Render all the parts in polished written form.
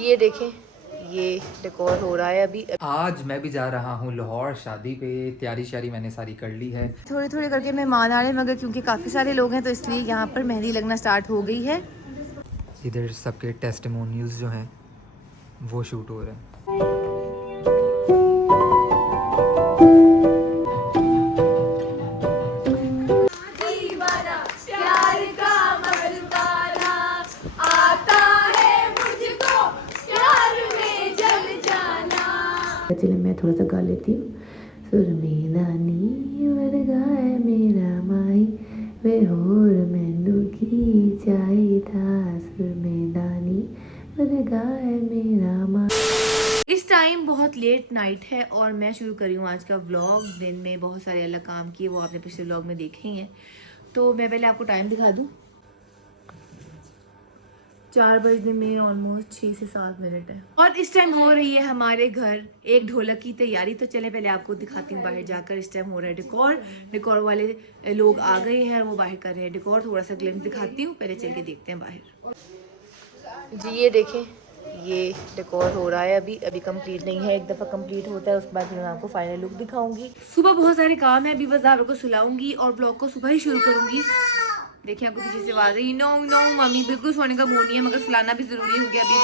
ये देखें, ये डेकोर हो रहा है अभी। आज मैं भी जा रहा हूँ लाहौर शादी पे। तैयारी शारी मैंने सारी कर ली है। थोड़े थोड़े करके मेहमान आ रहे हैं, मगर क्योंकि काफ़ी सारे लोग हैं तो इसलिए यहाँ पर मेहंदी लगना स्टार्ट हो गई है। इधर सबके टेस्टिमोनियल्स जो हैं वो शूट हो रहे हैं। चलिए मैं थोड़ा सा गा लेती हूँ। सुरमेदानी वर्गाए मेरा माई वे होर मैनू की चाहिदा। सुरमेदानी वर्गाए मेरा माई। इस टाइम बहुत लेट नाइट है और मैं शुरू करी हूँ आज का व्लॉग। दिन में बहुत सारे अलग काम किए, वो आपने पिछले व्लॉग में देखे ही हैं। तो मैं पहले आपको टाइम दिखा दूँ। 4 बजने में ऑलमोस्ट 6 से 7 मिनट है और इस टाइम हो रही है हमारे घर एक ढोलक की तैयारी। तो चले पहले आपको दिखाती हूँ बाहर जाकर। इस टाइम हो रहा है डेकोर वाले लोग आ गए हैं, वो बाहर कर रहे हैं डेकोर। थोड़ा सा ग्लिम्स दिखाती हूँ, पहले चल के देखते हैं बाहर। जी ये देखें, ये डेकोर हो रहा है अभी कंप्लीट नहीं है। एक दफ़ा कंप्लीट होता है उसके बाद फिर मैं आपको फाइनल लुक दिखाऊंगी। सुबह बहुत सारे काम है, अभी बस आप लोग को सुलाऊंगी और ब्लॉग को सुबह ही शुरू करूंगी। देखिए आपको पीछे से आवाज है। नो नो मम्मी बिल्कुल सोने का मूड नहीं है, मगर सुलाना भी जरूरी है क्योंकि अभी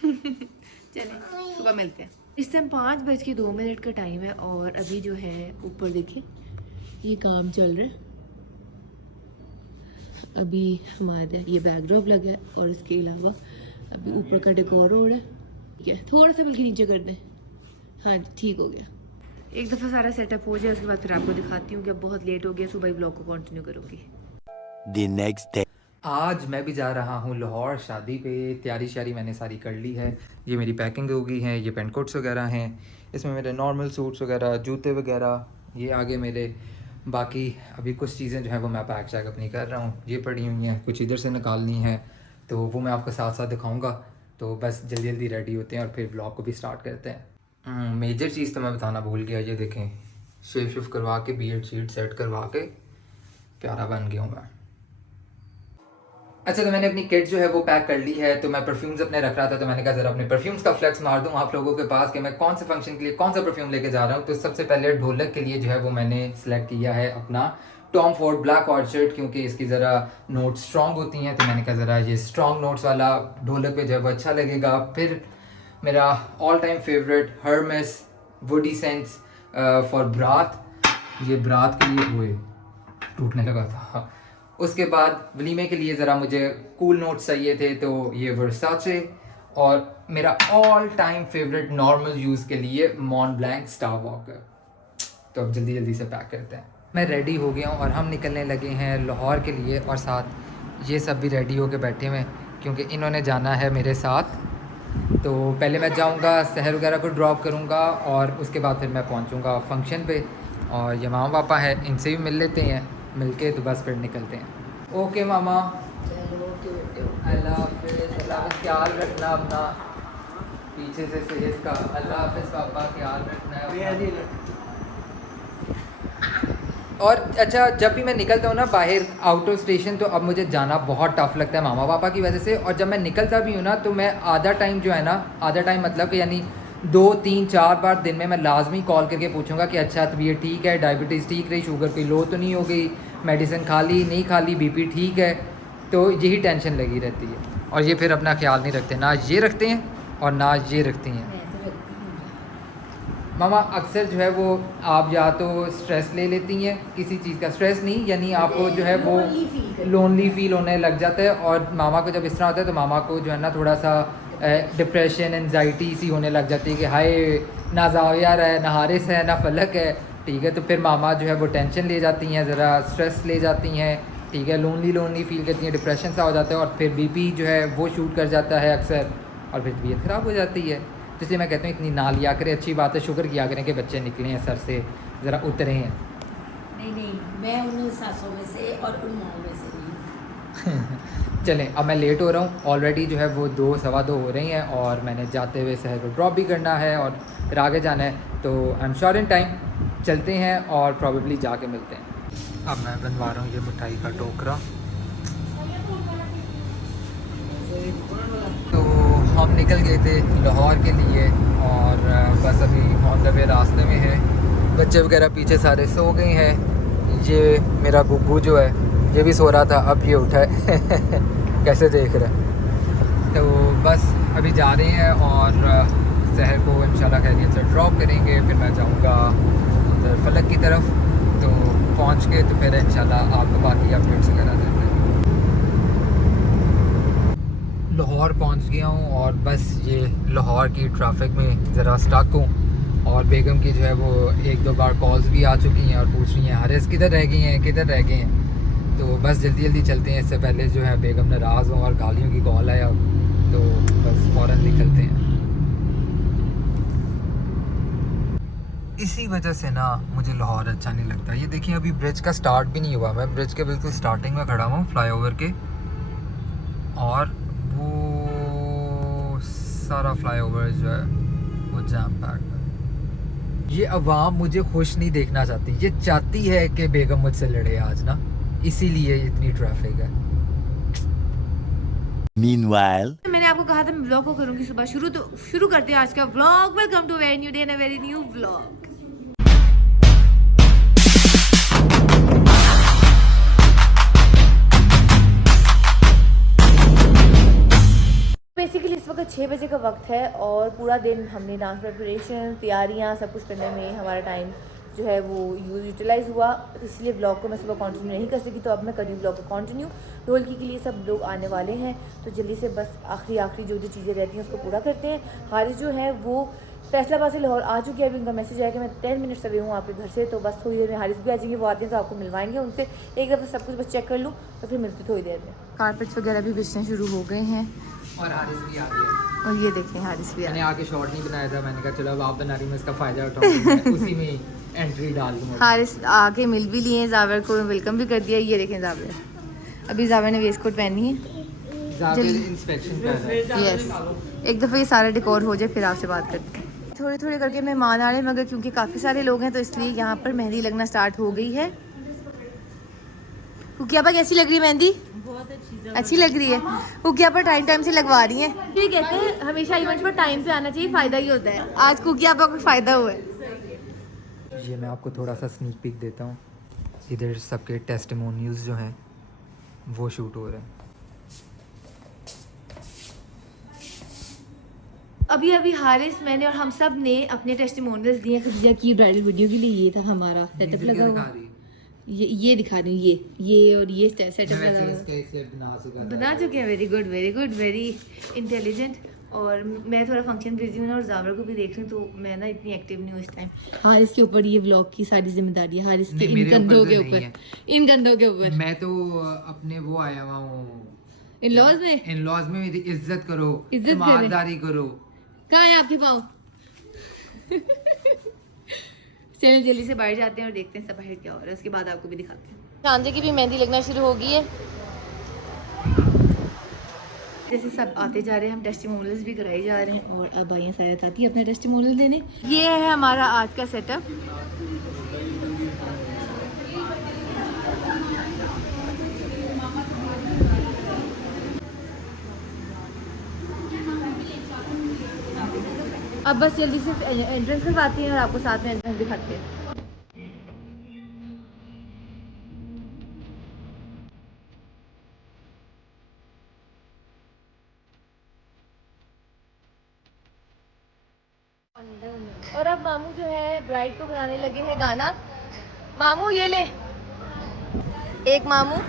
फिर चलें सुबह मिलते हैं। इस टाइम 5:02 का टाइम है और अभी जो है ऊपर देखिए ये काम चल रहा है। अभी हमारे ये बैकड्रॉप लगा है और इसके अलावा अभी ऊपर का डेकोर हो रहा है। ठीक है, थोड़ा सा बल्कि नीचे कर दें। हाँ ठीक हो गया। एक दफ़ा सारा सेटअप हो जाए उसके बाद फिर आपको दिखाती हूँ कि अब बहुत लेट हो गया। सुबह ही ब्लॉग को कंटिन्यू करूँगी। The next day. आज मैं भी जा रहा हूँ लाहौर शादी पे। तैयारी शारी मैंने सारी कर ली है। ये मेरी पैकिंग हो गई है। ये पेंट कोट्स वगैरह हैं, इसमें मेरे नॉर्मल सूट्स वगैरह, जूते वगैरह, ये आगे मेरे बाकी अभी कुछ चीज़ें जो हैं वो मैं पैक शैकअप नहीं कर रहा हूँ। ये पड़ी हुई हैं, कुछ इधर से निकालनी है तो वो मैं आपको साथ साथ दिखाऊँगा। तो बस जल्दी जल्दी रेडी होते हैं और फिर ब्लॉग को भी स्टार्ट करते हैं। मेजर चीज़ तो मैं बताना भूल गया। ये देखें, शेव शिफ करवा के बियर्ड शीट सेट करवा के प्यारा बन गया हूँ मैं। अच्छा, तो मैंने अपनी किट जो है वो पैक कर ली है। तो मैं परफ्यूम्स अपने रख रहा था, तो मैंने कहा ज़रा अपने परफ्यूम्स का फ्लेक्स मार दूँ आप लोगों के पास कि मैं कौन से फंक्शन के लिए कौन सा परफ्यूम लेके जा रहा हूँ। तो सबसे पहले ढोलक के लिए जो है वो मैंने सेलेक्ट किया है अपना टॉम फोर्ड ब्लैक ऑर्चिड, क्योंकि इसकी ज़रा नोट स्ट्रॉन्ग होती हैं। तो मैंने कहा ज़रा ये स्ट्रॉन्ग नोट्स वाला ढोलक पे जो है वो अच्छा लगेगा। फिर मेरा all time favourite Hermes woody sense for ब्रात, ये ब्रात के लिए हुए टूटने लगा था। उसके बाद वलीमे के लिए ज़रा मुझे कूल नोट्स चाहिए थे, तो ये वर्साचे। और मेरा all time favourite normal use के लिए मॉन ब्लैंक स्टार वॉकर। तो अब जल्दी जल्दी से पैक करते हैं। मैं रेडी हो गया हूँ और हम निकलने लगे हैं लाहौर के लिए। और साथ ये सब भी रेडी होके बैठे हुए हैं क्योंकि इन्होंने जाना है मेरे साथ। तो पहले मैं जाऊंगा, सहर वगैरह को ड्रॉप करूंगा और उसके बाद फिर मैं पहुंचूंगा फंक्शन पे। और ये मामा पापा है, इनसे भी मिल लेते हैं, मिलके तो बस फिर निकलते हैं। ओके मामा, अल्लाह हाफिज़। ख्याल रखना अपना, पीछे से सेहत का। अल्लाह हाफिज़ पापा, ख्याल रखना है। और अच्छा, जब भी मैं निकलता हूँ ना बाहर आउट ऑफ स्टेशन, तो अब मुझे जाना बहुत टफ लगता है मामा पापा की वजह से। और जब मैं निकलता भी हूँ ना तो मैं आधा टाइम जो है ना, आधा टाइम मतलब कि यानी 2 3 4 बार दिन में मैं लाजमी कॉल करके पूछूंगा कि अच्छा तबीयत ठीक है, डायबिटीज़ ठीक रही, शुगर की लो तो नहीं हो गई, मेडिसिन खा ली नहीं खा ली, बीपी ठीक है। तो यही टेंशन लगी रहती है। और ये फिर अपना ख्याल नहीं रखते, ना ये रखते हैं और ना ये रखती हैं। मामा अक्सर जो है वो आप या तो स्ट्रेस ले लेती हैं, किसी चीज़ का स्ट्रेस नहीं, यानी आपको जो है वो लोनली फील होने लग जाता है। और मामा को जब इस तरह होता है तो मामा को जो है ना थोड़ा सा डिप्रेशन एनजाइटी सी होने लग जाती है कि हाय ना जाविया है, ना हारिस है, ना फलक है। ठीक है, तो फिर मामा जो है वो टेंशन ले जाती हैं, ज़रा स्ट्रेस ले जाती हैं। ठीक है, लोनली फील करती हैं, डिप्रेशन सा हो जाता है और फिर बीपी जो है वो शूट कर जाता है अक्सर और फिर तबीयत ख़राब हो जाती है। तो इसलिए मैं कहता हूँ इतनी ना लिया करें, अच्छी बात है, शुक्र किया करें कि बच्चे निकले हैं सर से, ज़रा उतरे हैं। नहीं, मैं उन सासों में से और उन माओं में से नहीं। चलें, अब मैं लेट हो रहा हूँ ऑलरेडी, जो है वो 2 सवा 2 हो रही हैं और मैंने जाते हुए शहर को ड्रॉप भी करना है और फिर आगे जाना है। तो I am sure in time चलते हैं और प्रॉबेबली जाके मिलते हैं। अब मैं बनवा रहा हूँ ये मिठाई का टोकरा। तो हम निकल गए थे लाहौर के लिए और बस अभी ऑन द वे रास्ते में है। बच्चे वगैरह पीछे सारे सो गए हैं। ये मेरा गुग्गू जो है ये भी सो रहा था, अब ये उठा है कैसे देख रहा है। तो बस अभी जा रहे हैं और शहर को इंशाल्लाह खैरियत से ड्रॉप करेंगे। फिर मैं जाऊँगा उधर फलक की तरफ, तो पहुँच के तो फिर इंशाल्लाह आपको बाकी अपडेट्स वगैरह देते हैं। लाहौर पहुंच गया हूं और बस ये लाहौर की ट्रैफिक में ज़रा स्टक हूँ और बेगम की जो है वो 1-2 बार कॉल्स भी आ चुकी हैं और पूछ रही हैं हारिस किधर रह गए हैं, किधर रह गए हैं। तो बस जल्दी जल्दी चलते हैं, इससे पहले जो है बेगम नाराज़ हो और गालियों की कॉल आया, तो बस फ़ौरन निकलते हैं। इसी वजह से ना मुझे लाहौर अच्छा नहीं लगता। ये देखिए अभी ब्रिज का स्टार्ट भी नहीं हुआ, मैं ब्रिज के बिल्कुल स्टार्टिंग में खड़ा हूँ फ्लाईओवर के, और वो सारा फ्लाईओवर जो है वो जैम पैक है। ये अवाम मुझे खुश नहीं देखना चाहती, ये चाहती है कि बेगम मुझसे लड़े आज ना, इसीलिए इतनी ट्रैफिक है। Meanwhile, मैंने आपको कहा था मैं व्लॉग को करूंगी सुबह शुरू, तो शुरू करते हैं आज का vlog. Welcome to very new day and a very new vlog. Basically इस वक्त 6 बजे का वक्त है और पूरा दिन हमने डांस प्रिपरेशन, तैयारियां, सब कुछ करने में हमारा टाइम जो है वो यूटिलाइज़ हुआ, इसलिए व्लॉग को मैं सुबह कंटिन्यू नहीं कर सकी। तो अब मैं करी व्लॉग को कंटिन्यू। ढोलकी के लिए सब लोग आने वाले हैं, तो जल्दी से बस आखिरी जो चीज़ें रहती हैं उसको पूरा करते हैं। हारिस जो है वो फैसलाबाद से लाहौर आ चुके हैं। अभी उनका मैसेज आया कि मैं 10 मिनट्स अवे हूँ आपके घर से, तो बस थोड़ी देर में हारिस भी आ जाएंगे। वो आते हैं तो आपको मिलवाएंगे उनसे, एक दफ़ा सब कुछ बस चेक कर लूँ तो फिर मिलती थोड़ी देर में। कारपेट्स वगैरह भी बिछने शुरू हो गए हैं और हारिस भी आ गया, और ये देखें हारिस भी आ मैंने गया। आके शॉट नहीं बनाया था, मैंने कहा चलो अब आप बना रही, मैं इसका फ़ायदा उठाऊंगा, उसी में एंट्री डाल दूँगा। हारिस आके मिल भी लिए, जावर को वेलकम भी कर दिया। ये देखें जावर, अभी जावर ने वेस्ट कोट पहनी है, जल्दी इंस्पेक्शन कर रहा है। यस। एक दफ़ा ये सारा डेकोर हो जाए फिर आपसे बात करते हैं। थोड़े थोड़े करके मेहमान आ रहे हैं, मगर क्योंकि काफ़ी सारे लोग हैं तो इसलिए यहाँ पर मेहंदी लगना स्टार्ट हो गई है। कुकिया पर कैसी लग रही है मेहंदी? अच्छी लग रही है। कुकिया पर टाइम से लगवा रही है। ये कहते हैं हमेशा इवेंट पर टाइम पे आना चाहिए, फ़ायदा ही होता है। आज कुकिया पर कोई फ़ायदा हुआ है। ये मैं आपको थोड़ा सा स्नीक पिक देता हूँ। इधर सबके टेस्टिमोनियल्स जो हैं वो शूट हो रहे हैं। अभी अभी हारिस, मैंने और हम सब ने अपने टेस्टिमोनियल्स दिए खदीजा की ब्राइडल वीडियो के लिए। ये था हमारा सेटअप लगा हुआ, ये दिखा रही हूँ, ये और ये सेटअप लगा हुआ बना चुके हैं। Very good, very good, very intelligent. और मैं थोड़ा फंक्शन बिजी हूँ और जावर को भी देख रही हूँ, तो मैं ना इतनी एक्टिव नहीं हूँ इस टाइम। हारिस के ऊपर ये व्लॉग की सारी जिम्मेदारी है, हारिस के इन कंधों के ऊपर, इन कंधों के ऊपर। मैं तो अपने वो आया हुआ हूँ इन लॉज में मेरी इज्जत करो, इज्जत करें। ईमानदारी करो। कहाँ है आपके पाँव? चलिए जल्दी से बाहर जाते हैं और देखते हैं सब बाहर क्या हो रहा है, उसके बाद आपको भी दिखाते हैं। शांति की भी मेहंदी लगना शुरू हो गई है। जैसे सब आते जा रहे हैं, हम टेस्टिमोनियल्स भी कराए जा रहे हैं और अब आइए सायद आती है अपने टेस्टिमोनियल देने। ये है हमारा आज का सेटअप। अब बस जल्दी से एंट्रेंस करवाते हैं और आपको साथ में एंट्रेंस दिखाते हैं। और अब मामू जो है ब्राइड को बनाने लगे हैं गाना। मामू ये ले, एक मामू।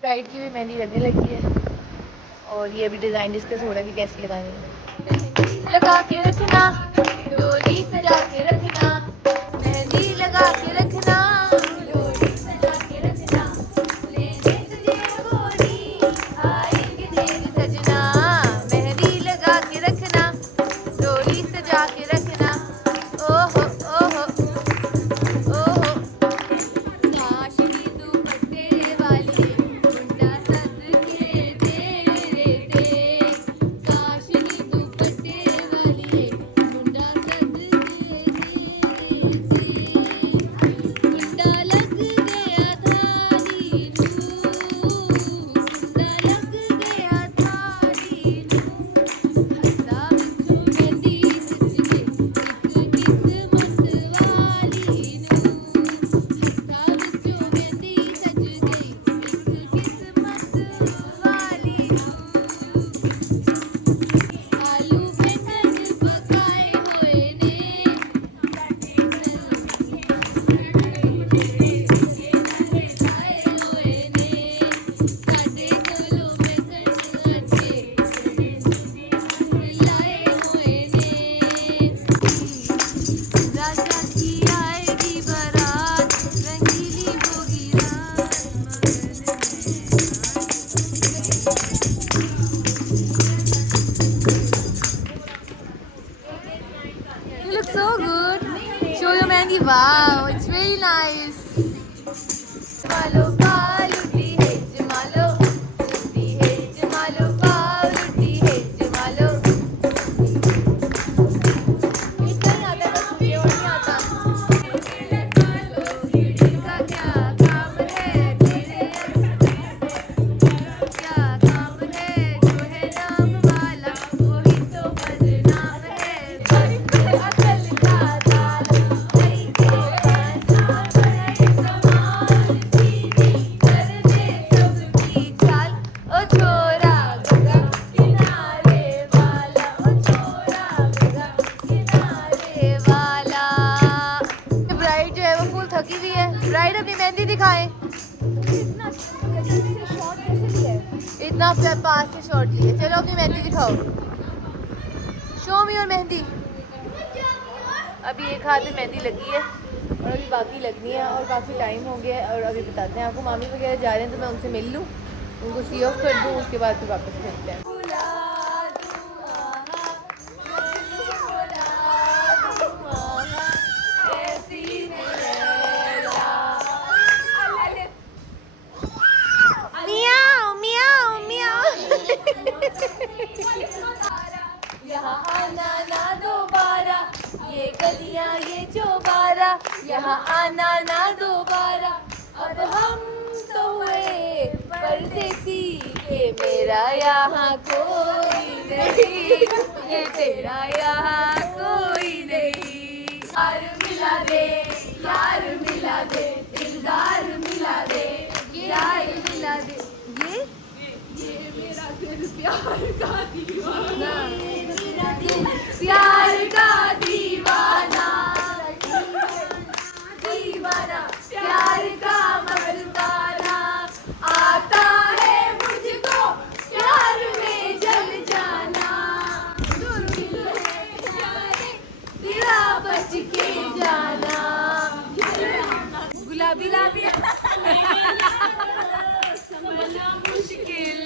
ब्राइड की भी मेहंदी लगने लगी है और ये अभी डिज़ाइन डिस्कस हो रहा है कि कैसे लगानी है। लगा के रखना, डोरी सजा के रखना, मेहंदी लगा के रखना, डोरी सजा के रखना, लेने तुझे गोरी आएंगे तेरे सजना, मेहंदी लगा के रखना, डोरी सजा के रखना। ओहो ओहो ओहो काशनी दुपट्टे वाली मुंडा सदके तेरे ते, काशनी दुपट्टे वाली मुंडा सदके मुंडा लग गया थारी नू, मुंडा लग गया थारी नू, हंसा बिच्छू मेहंदी सजके एक किस्मत वाली नू, हंसा बिच्छू मेहंदी सजके एक किस्मत वाली नू। आलू बैंगन पकाए होए ने, पकाए होए ने, साडे कोलों बैंगन अच्छे लाए होए ने। राजा की आएगी बारात, रंगीली होगी रात, You look so good. Show your mehndi. Wow, it's very nice. Jamalo पालुटी है जमालो, लुटी है जमालो पालुटी है जमालो। इतना ही आता है बस मुझे और नहीं आता। इनका क्या काम है तेरे, क्या काम है जो है नाम वाला वही तो बदनाम है। अकल का ताला वही के पास नाम है, कमाल सीधी कर दे सबकी चाल। ओ छोरा गगा किनारे वाला, ओ छोरा गगा किनारे वाला। ब्राइड जो है वो फुल थकी हुई है। ब्राइड अपनी मेहंदी दिखाएं। इतना पास से शॉट लिए। चलो अपनी मेहंदी दिखाओ। शो मी और मेहंदी। अभी एक हाथ में मेहंदी लगी है और अभी बाकी लगनी है और काफ़ी टाइम हो गया है। और अभी बताते हैं आपको, मामी वगैरह जा रहे हैं तो मैं उनसे मिल लूँ, उनको सी ऑफ कर दूँ, उसके बाद फिर वापस मिलते हैं। मियाओ मियाओ मियाओ। यहाँ आना ना दोबारा, ये गलियाँ ये चौबारा, यहाँ आना ना दोबारा। अब हम तो हुए परदेसी, ये मेरा यहाँ कोई नहीं, ये तेरा यहाँ कोई नहीं। यार मिला दे, यार मिला दे, दिलदार मिला दे, यार मिला दे। ये मेरा दिल प्यार का दीवाना, प्यार का दीवाना, दीवाना प्यार का मस्ताना। आता है मुझको प्यार में जल जाना, दिला बच के जाना। गुलाबी गुलाबी मुश्किल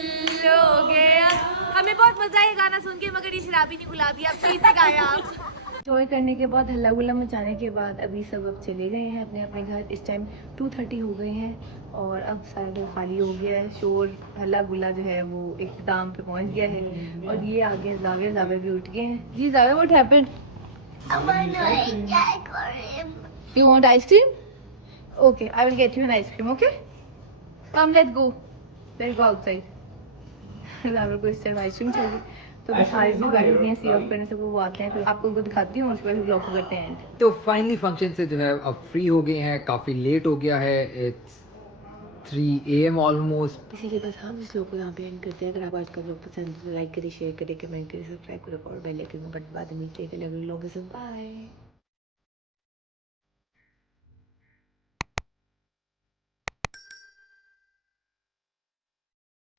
हो गया। हमें बहुत मजा आया गाना सुन के, मगर ये शराबी नहीं गुलाबी। आप सही से गाया आप। एंजॉय करने के बाद, हल्ला गुल्ला मचाने के बाद अभी सब अब चले गए हैं अपने अपने घर। इस टाइम 2:30 हो गए हैं और अब सारा घर खाली हो गया है। शोर हल्ला गुल्ला जो है वो इख्तिताम पे पहुंच गया है। और ये आगे जावेर जावेर भी उठ गए हैं। जी जावेर, what happened? You want ice cream? Okay, I will get you an ice cream, okay? Come, let's go. Let's go outside. जावेर को इस टाइम आइसक्रीम चाहिए तो बस आज भी बैठ गए हैं सी ऑफ करने से, वो आते हैं फिर आपको उनको दिखाती हूँ, उसके बाद ब्लॉग को करते हैं end। तो फाइनली फंक्शन से जो है अब फ्री हो गए हैं, काफ़ी लेट हो गया है, इट्स 3 AM ऑलमोस्ट। इसीलिए बस हम इस लोग को यहाँ पे एंड करते हैं। अगर आपको आज का लोग पसंद, लाइक करें, शेयर करें, कमेंट करें, सब्सक्राइब करें और बेल आइकन में बटन बाद में मिलते हैं अगले लोगों से। बाय।